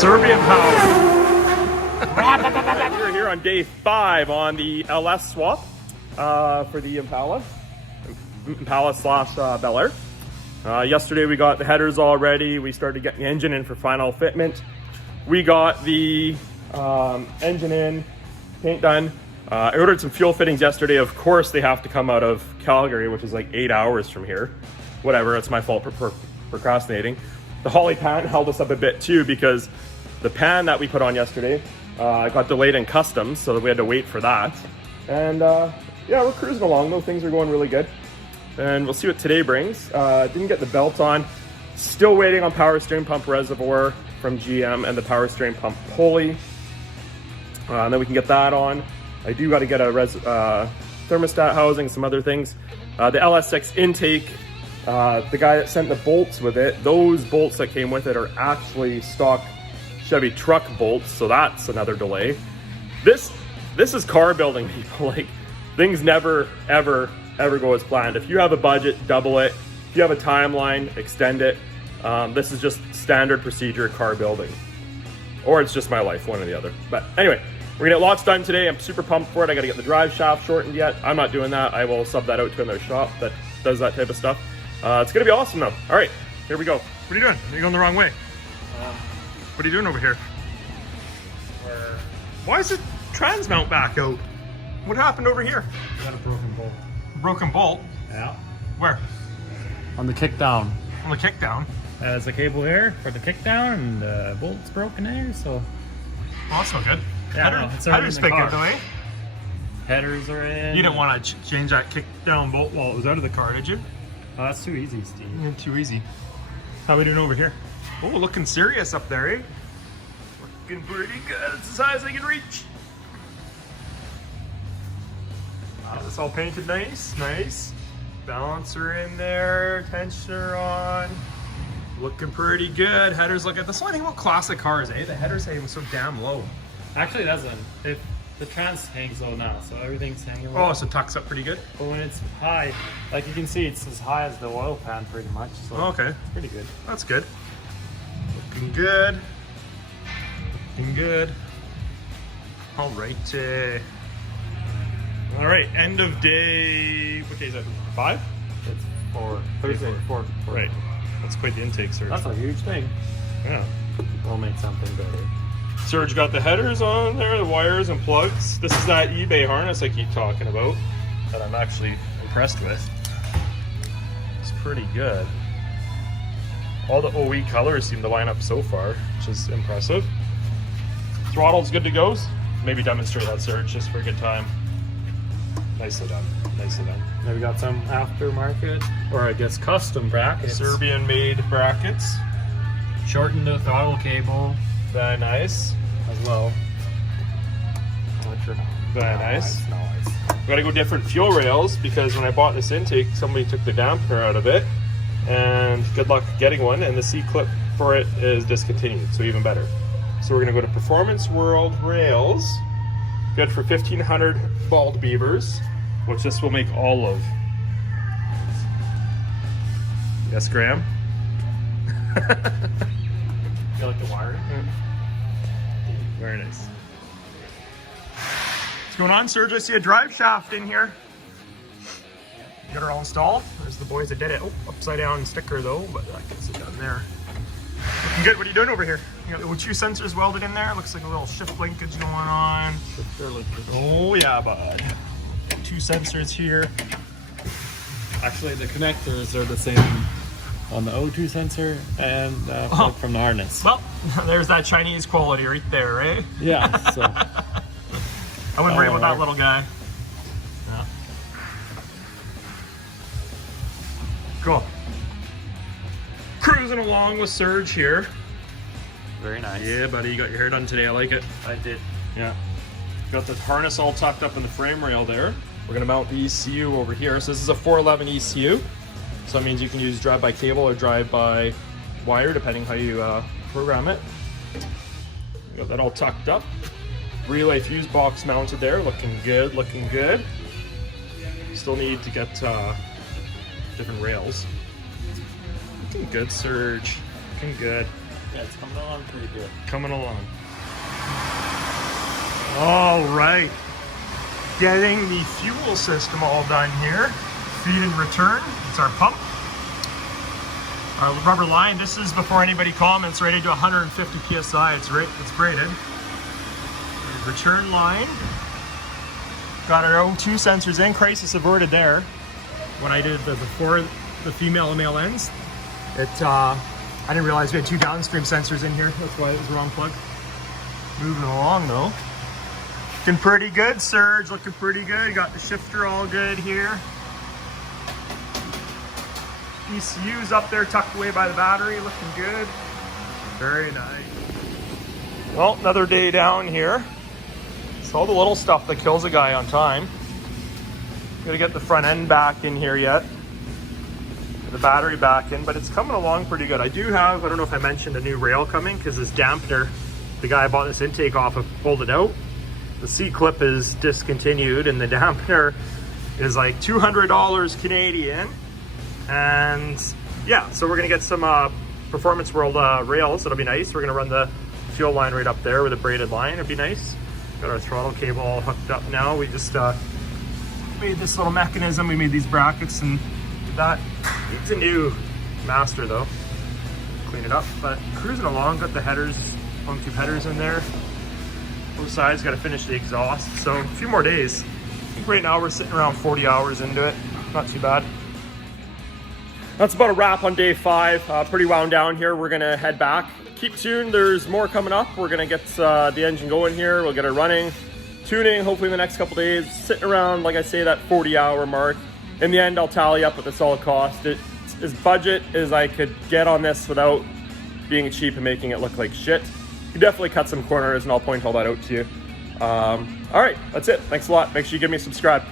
Serbian power. We're here on day 5 on the LS swap for the Impala slash Bel Air. Yesterday we got the headers all ready. We started getting the engine in for final fitment. We got the engine in, paint done. I ordered some fuel fittings yesterday. Of course they have to come out of Calgary, which is like 8 hours from here. Whatever, it's my fault for procrastinating. The Holly pan held us up a bit too because the pan that we put on yesterday got delayed in customs, so that we had to wait for that. And yeah, we're cruising along though. Things are going really good. And we'll see what today brings. Didn't get the belt on. Still waiting on power steering pump reservoir from GM and the power steering pump pulley. And then we can get that on. I do got to get a thermostat housing, some other things. The LS6 intake, the guy that sent the bolts with it, those bolts that came with it are actually stock Chevy truck bolts, so that's another delay. This is car building, people. Like, things never ever go as planned. If you have a budget, double it. If you have a timeline, extend it. This is just standard procedure car building, or it's just my life, one or the other. But anyway, we're gonna get lots done today. I'm super pumped for it. I gotta get the drive shaft shortened yet. I'm not doing that. I will sub that out to another shop that does that type of stuff. It's gonna be awesome though. All right, here we go. What are you doing? You're going the wrong way. What are you doing over here? Why is the trans mount back out? What happened over here? Got a broken bolt. Broken bolt? Yeah. Where? On the kickdown. On the kickdown? There's a cable here for the kickdown, and the bolt's broken there, so. Oh, that's no good. Yeah, Headers fit good though, eh? Headers are in. You didn't want to change that kickdown bolt while it was out of the car, did you? Oh, that's too easy, Steve. Yeah, too easy. How are we doing over here? Oh, looking serious up there, eh? Looking pretty good. It's as high as I can reach. Wow, this all painted nice, nice. Balancer in there, tensioner on. Looking pretty good. Headers look at this. One thing about classic cars, eh? The headers hang so damn low. Actually, it doesn't. If the trans hangs low now, so everything's hanging low. Oh, so it tucks up pretty good. But when it's high, like you can see, it's as high as the oil pan pretty much. So okay. It's pretty good. That's good. Looking good. Looking good. All right. All right. End of day. What day is that? 5? It's 4. Thursday, 4. Right. That's quite the intake, Serge. That's a huge thing. Yeah. We'll make something better. Serge got the headers on there, the wires and plugs. This is that eBay harness I keep talking about that I'm actually impressed with. It's pretty good. All the OE colors seem to line up so far, which is impressive. Throttle's good to go. Maybe demonstrate that, Serge, just for a good time. Nicely done. Nicely done. Then we got some aftermarket, or I guess custom brackets. Serbian-made brackets. Shortened the throttle cable. Very nice. As well. Very nice. Nice. We gotta go different fuel rails because when I bought this intake, somebody took the dampener out of it, and good luck getting one. And the C clip for it is discontinued, so even better. So we're gonna go to Performance World rails. Good for 1500 bald beavers, which this will make all of. Yes, Graham. You like the wire? Very nice. What's going on, Serge? I see a drive shaft in here. Got her all installed. There's the boys that did it. Oh, upside down sticker though, but that gets it done there. Looking good. What are you doing over here? You got the O2 sensors welded in there. Looks like a little shift linkage going on. Oh yeah, bud. 2 sensors here. Actually, the connectors are the same on the O2 sensor and from the harness. Well, there's that Chinese quality right there, eh? Yeah, so. I wouldn't worry about that little guy. Yeah. Cool. Cruising along with Serge here. Very nice. Yeah, buddy, you got your hair done today. I like it. I did. Yeah. Got the harness all tucked up in the frame rail there. We're gonna mount the ECU over here. So this is a 411 ECU. So that means you can use drive-by cable or drive-by wire, depending how you program it. We got that all tucked up. Relay fuse box mounted there, looking good, looking good. Still need to get different rails. Looking good, Serge. Looking good. Yeah, it's coming along pretty good. Coming along. All right. Getting the fuel system all done here. Feed and return. It's our pump. Our rubber line. This is before anybody comments. Rated to 150 psi. It's rated. Return line. Got our O2 sensors in. Crisis averted there. When I did before the female and male ends, I didn't realize we had 2 downstream sensors in here. That's why it was the wrong plug. Moving along though. Looking pretty good, Surge. Looking pretty good. Got the shifter all good here. ECU's up there tucked away by the battery. Looking good. Very nice. Well, another day down here. It's all the little stuff that kills a guy on time. Gotta get the front end back in here yet. The battery back in, but it's coming along pretty good. I do have, I don't know if I mentioned, a new rail coming because this dampener, the guy I bought this intake off of pulled it out. The C-clip is discontinued and the dampener is like $200 Canadian. And yeah, so we're gonna get some Performance World rails. It'll be nice. We're gonna run the fuel line right up there with a braided line. It'd be nice. Got our throttle cable all hooked up now. We just made this little mechanism. We made these brackets, and that needs a new master though. Clean it up, but cruising along. Got the headers, long tube headers in there. Both sides. Got to finish the exhaust. So a few more days. I think right now we're sitting around 40 hours into it. Not too bad. That's about a wrap on day 5. Pretty wound down here. We're gonna head back. Keep tuned, there's more coming up. We're gonna get the engine going here. We'll get it running, tuning, hopefully in the next couple days. Sitting around, like I say, that 40-hour mark. In the end, I'll tally up what this all cost. It's as budget as I could get on this without being cheap and making it look like shit. You can definitely cut some corners and I'll point all that out to you. All right, that's it. Thanks a lot. Make sure you give me a subscribe.